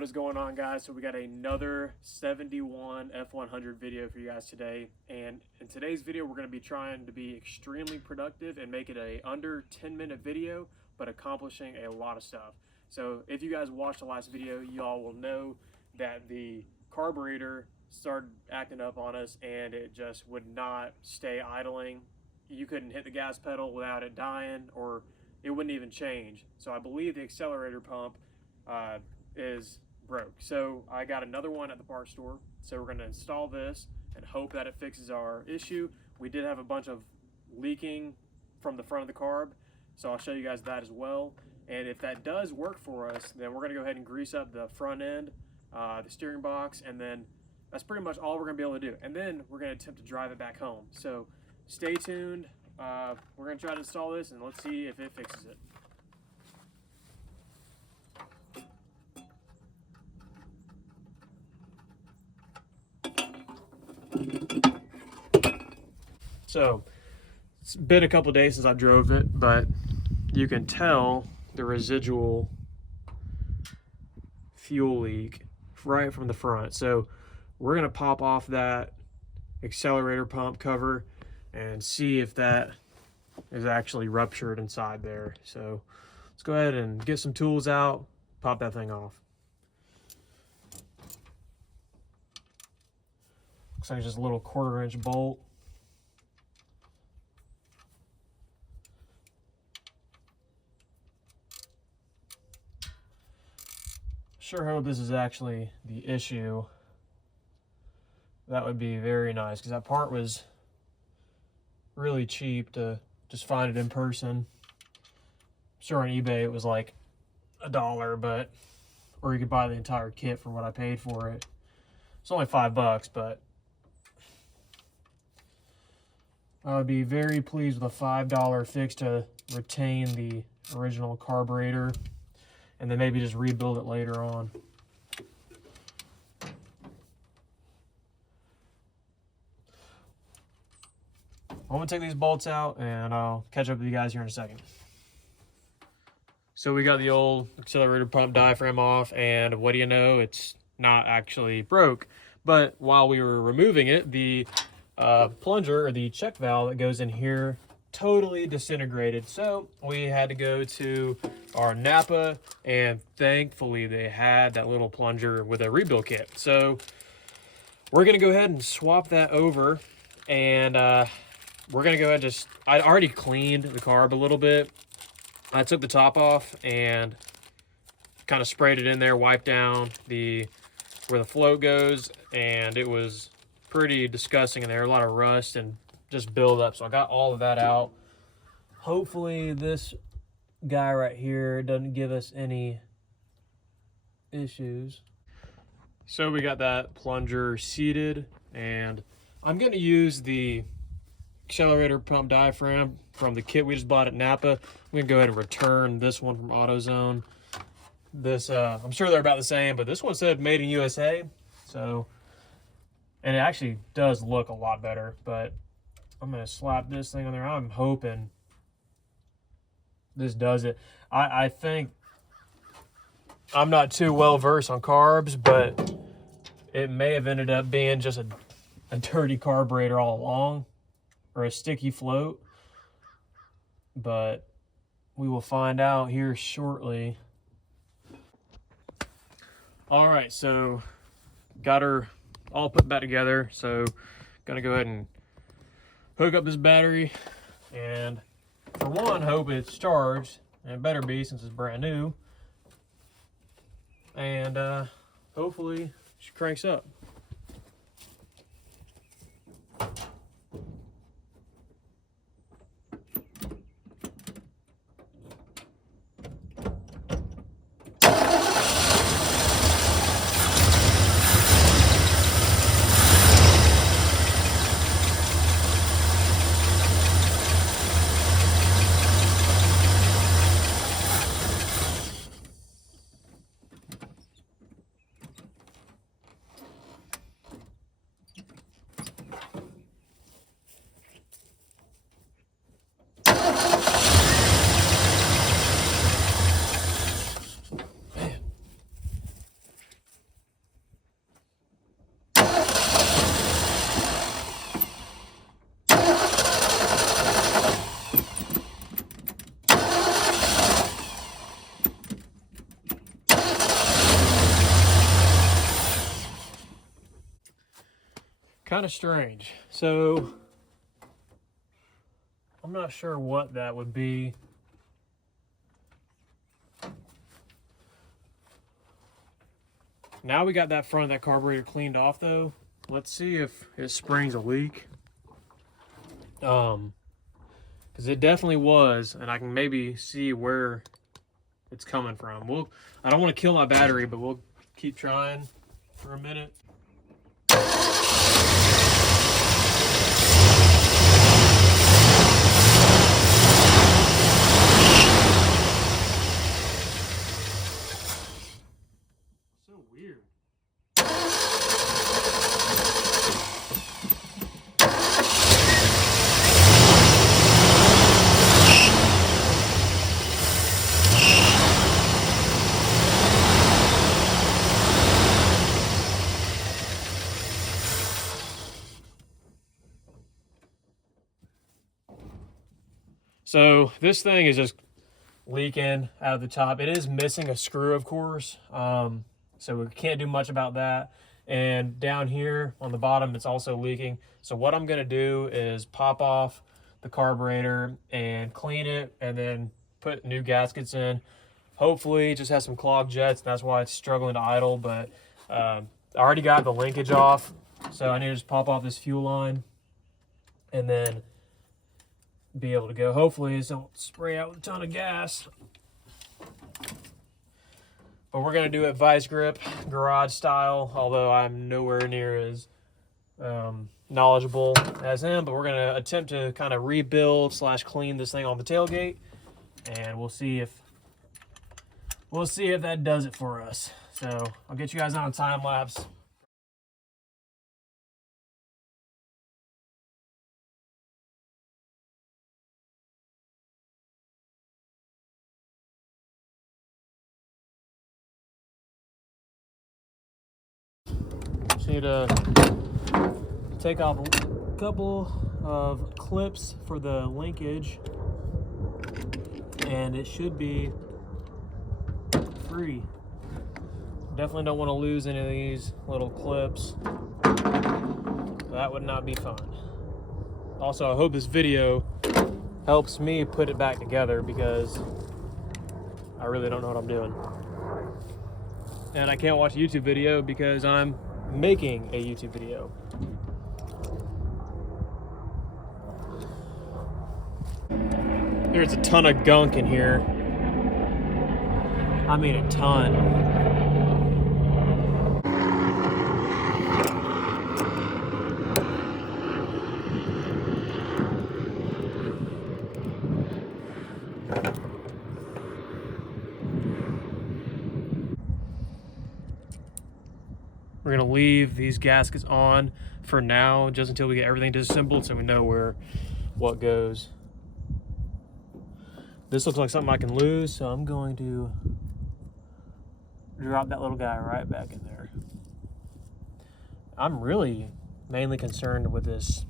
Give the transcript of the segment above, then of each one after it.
What is going on, guys? So we got another 71 F-100 video for you guys today, and in today's video we're going to be trying to be extremely productive and make it a under 10-minute video, but accomplishing a lot of stuff. So if you guys watched the last video, y'all will know that the carburetor started acting up on us and it just would not stay idling. You couldn't hit the gas pedal without it dying, or it wouldn't even change. So I believe the accelerator pump is broke. So I got another one at the parts store. So we're going to install this and hope that it fixes our issue. We did have a bunch of leaking from the front of the carb, so I'll show you guys that as well. And if that does work for us, then we're going to go ahead and grease up the front end, the steering box, and then that's pretty much all we're going to be able to do. And then we're going to attempt to drive it back home. So stay tuned. We're going to try to install this and let's see if it fixes it. So it's been a couple days since I drove it, but you can tell the residual fuel leak right from the front. So we're going to pop off that accelerator pump cover and see if that is actually ruptured inside there. So let's go ahead and get some tools out, pop that thing off. Looks like just a little 1/4-inch bolt. Sure hope this is actually the issue. That would be very nice, because that part was really cheap to just find it in person. Sure, on eBay it was like $1, but or you could buy the entire kit for what I paid for it. It's only $5, but I would be very pleased with a $5 fix to retain the original carburetor, and then maybe just rebuild it later on. I'm gonna take these bolts out and I'll catch up with you guys here in a second. So we got the old accelerator pump diaphragm off, and what do you know, it's not actually broke. But while we were removing it, the plunger, or the check valve that goes in here, totally disintegrated. So we had to go to our Napa, and thankfully they had that little plunger with a rebuild kit. So we're gonna go ahead and swap that over, and we're gonna go ahead and I already cleaned the carb a little bit. I took the top off and kind of sprayed it in there, wiped down where the float goes, and it was pretty disgusting in there, a lot of rust and just build up. So I got all of that out. Hopefully this guy right here doesn't give us any issues. So we got that plunger seated, and I'm going to use the accelerator pump diaphragm from the kit we just bought at Napa. I'm going to go ahead and return this one from AutoZone. This I'm sure they're about the same, but this one said made in USA. So, and it actually does look a lot better, but I'm going to slap this thing on there. I'm hoping this does it. I think I'm not too well versed on carbs, but it may have ended up being just a dirty carburetor all along, or a sticky float, but we will find out here shortly. All right, so got her all put back together. So gonna go ahead and hook up this battery, and for one, hope it's charged, and it better be since it's brand new, and hopefully she cranks up. Kind of strange. So I'm not sure what that would be. Now we got that front of that carburetor cleaned off though. Let's see if it springs a leak. Because it definitely was, and I can maybe see where it's coming from. I don't want to kill my battery, but we'll keep trying for a minute. So weird. So this thing is just leaking out of the top. It is missing a screw, of course, so we can't do much about that. And down here on the bottom, it's also leaking. So what I'm gonna do is pop off the carburetor and clean it, and then put new gaskets in. Hopefully it just has some clogged jets, that's why it's struggling to idle, but I already got the linkage off, so I need to just pop off this fuel line and then be able to go. Hopefully it don't spray out with a ton of gas. But we're gonna do it vice grip, garage style, although I'm nowhere near as knowledgeable as him. But we're gonna attempt to kind of rebuild / clean this thing on the tailgate, and we'll see if that does it for us. So I'll get you guys on time lapse. Just need to take off a couple of clips for the linkage, and it should be free. Definitely don't want to lose any of these little clips. That would not be fun. Also, I hope this video helps me put it back together, because I really don't know what I'm doing. And I can't watch a YouTube video because I'm making a YouTube video. There's a ton of gunk in here. I mean, a ton. We're gonna leave these gaskets on for now, just until we get everything disassembled, so we know what goes. This looks like something I can lose, so I'm going to drop that little guy right back in there. I'm really mainly concerned with this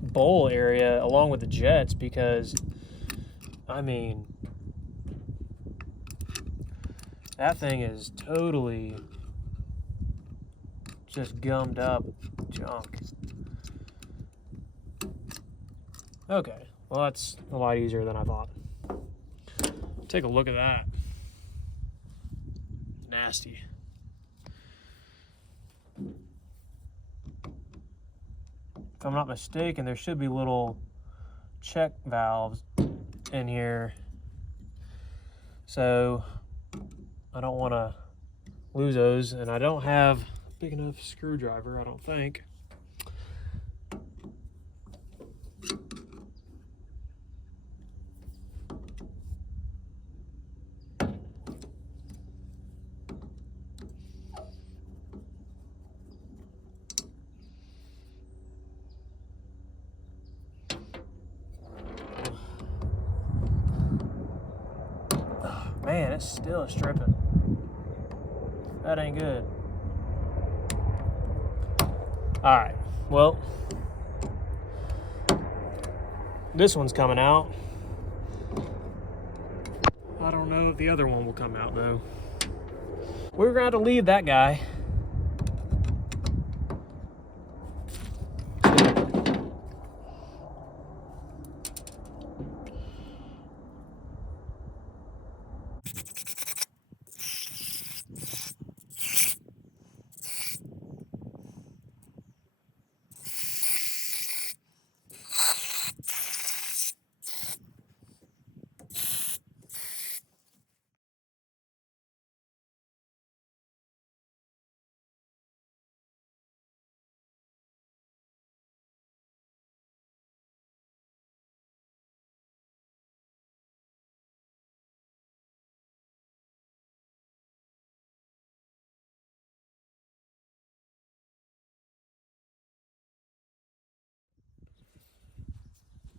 bowl area along with the jets, because I mean, that thing is totally just gummed up junk. Okay, well, that's a lot easier than I thought. Take a look at that. Nasty. If I'm not mistaken, there should be little check valves in here, so I don't want to lose those, and I don't have a big enough screwdriver, I don't think. Man, it's still stripping. That ain't good. All right, well, this one's coming out. I don't know if the other one will come out though. We're gonna have to leave that guy.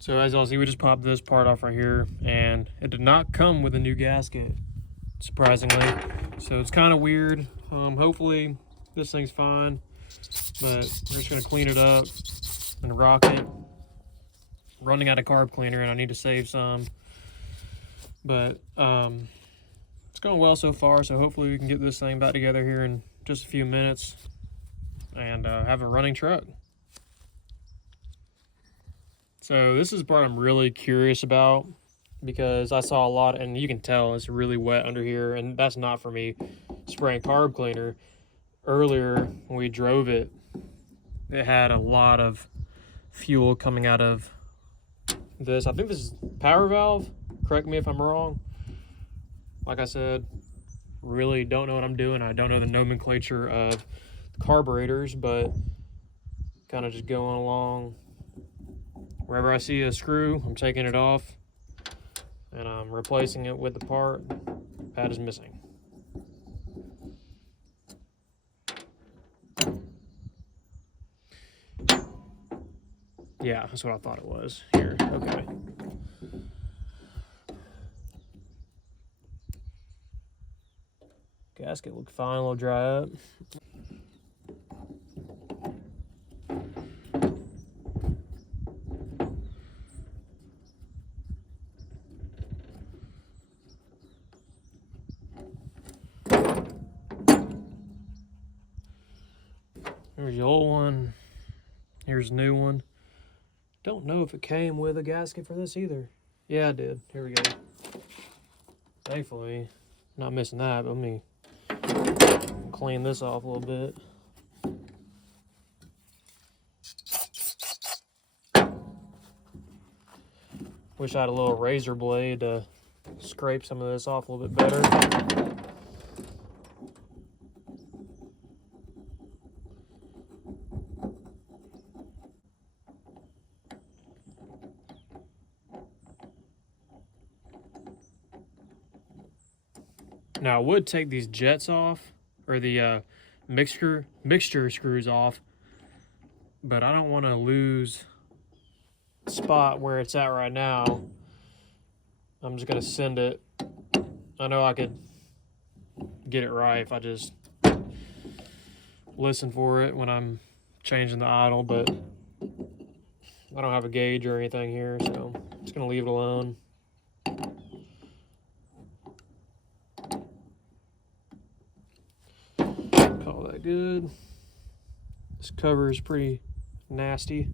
So as y'all see, we just popped this part off right here, and it did not come with a new gasket, surprisingly. So it's kind of weird. Hopefully this thing's fine, but we're just gonna clean it up and rock it. Running out of carb cleaner and I need to save some, but it's going well so far. So hopefully we can get this thing back together here in just a few minutes and have a running truck. So this is the part I'm really curious about, because I saw a lot, and you can tell it's really wet under here, and that's not for me spraying carb cleaner. Earlier when we drove it, it had a lot of fuel coming out of this. I think this is power valve. Correct me if I'm wrong. Like I said, really don't know what I'm doing. I don't know the nomenclature of carburetors, but kind of just going along. Wherever I see a screw, I'm taking it off and I'm replacing it with the part that is missing. Yeah, that's what I thought it was. Here, okay. Gasket looked fine, a little dry up. Here's the old one. Here's the new one. Don't know if it came with a gasket for this either. Yeah, it did. Here we go. Thankfully, not missing that, but let me clean this off a little bit. Wish I had a little razor blade to scrape some of this off a little bit better. Now I would take these jets off, or the mixture screws off, but I don't want to lose the spot where it's at right now. I'm just gonna send it. I know I could get it right if I just listen for it when I'm changing the idle, but I don't have a gauge or anything here, so I'm just gonna leave it alone. Call that good. This cover is pretty nasty.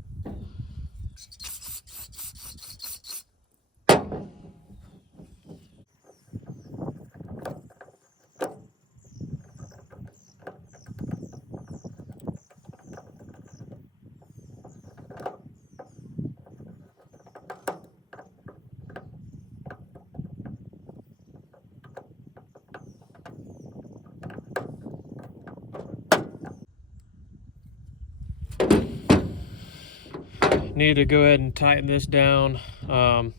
Need to go ahead and tighten this down.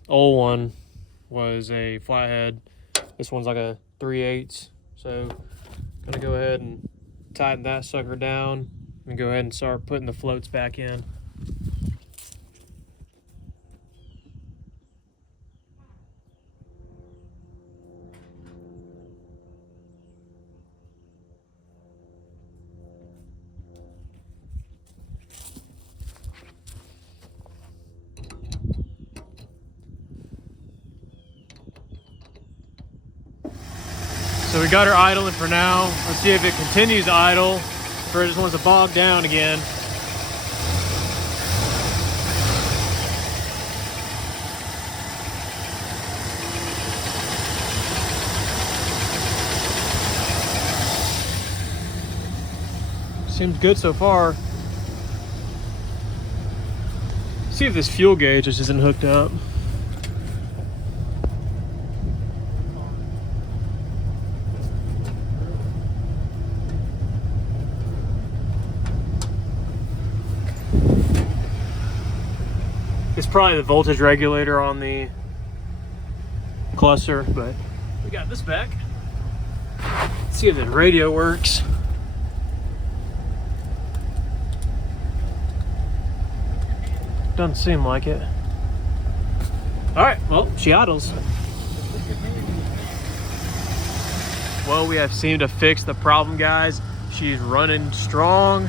Old one was a flathead. This one's like a 3/8. So gonna go ahead and tighten that sucker down and go ahead and start putting the floats back in. So we got her idling for now. Let's see if it continues to idle or it just wants to bog down again. Seems good so far. See if this fuel gauge just isn't hooked up. It's probably the voltage regulator on the cluster, but we got this back. Let's see if the radio works. Doesn't seem like it. All right, well, she idles. Well, we have seemed to fix the problem, guys. She's running strong.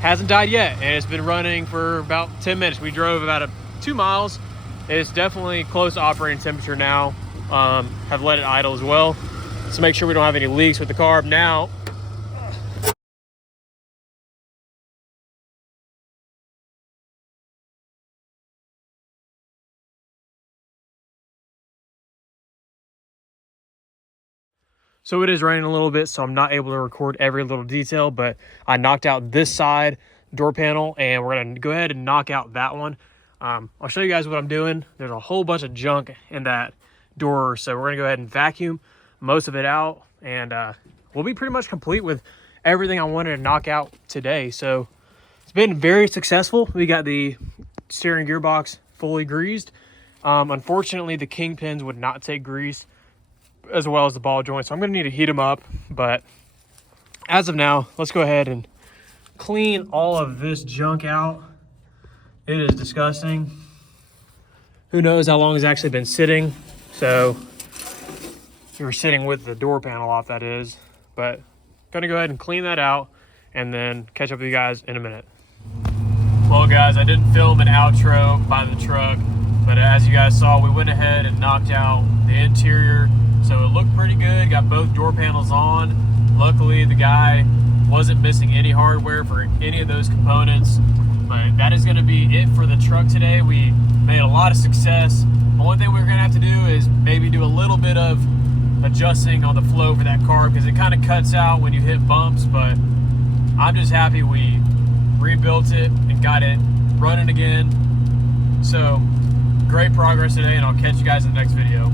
Hasn't died yet, and it's been running for about 10 minutes. We drove about 2 miles. It's definitely close to operating temperature now. Have let it idle as well to make sure we don't have any leaks with the carb. Now, so it is raining a little bit, so I'm not able to record every little detail, but I knocked out this side door panel, and we're gonna go ahead and knock out that one. I'll show you guys what I'm doing. There's a whole bunch of junk in that door, so we're gonna go ahead and vacuum most of it out, and we'll be pretty much complete with everything I wanted to knock out today. So it's been very successful. We got the steering gearbox fully greased. Unfortunately, the kingpins would not take grease, as well as the ball joints, so I'm gonna need to heat them up. But as of now, let's go ahead and clean all of this junk out. It is disgusting. Who knows how long it's actually been sitting. So we were sitting with the door panel off, that is. But gonna go ahead and clean that out and then catch up with you guys in a minute. Well, guys, I didn't film an outro by the truck, but as you guys saw, we went ahead and knocked out the interior. So it looked pretty good. Got both door panels on. Luckily, the guy wasn't missing any hardware for any of those components. But that is going to be it for the truck today. We made a lot of success. The one thing we're going to have to do is maybe do a little bit of adjusting on the flow for that car, because it kind of cuts out when you hit bumps. But I'm just happy we rebuilt it and got it running again. So great progress today, and I'll catch you guys in the next video.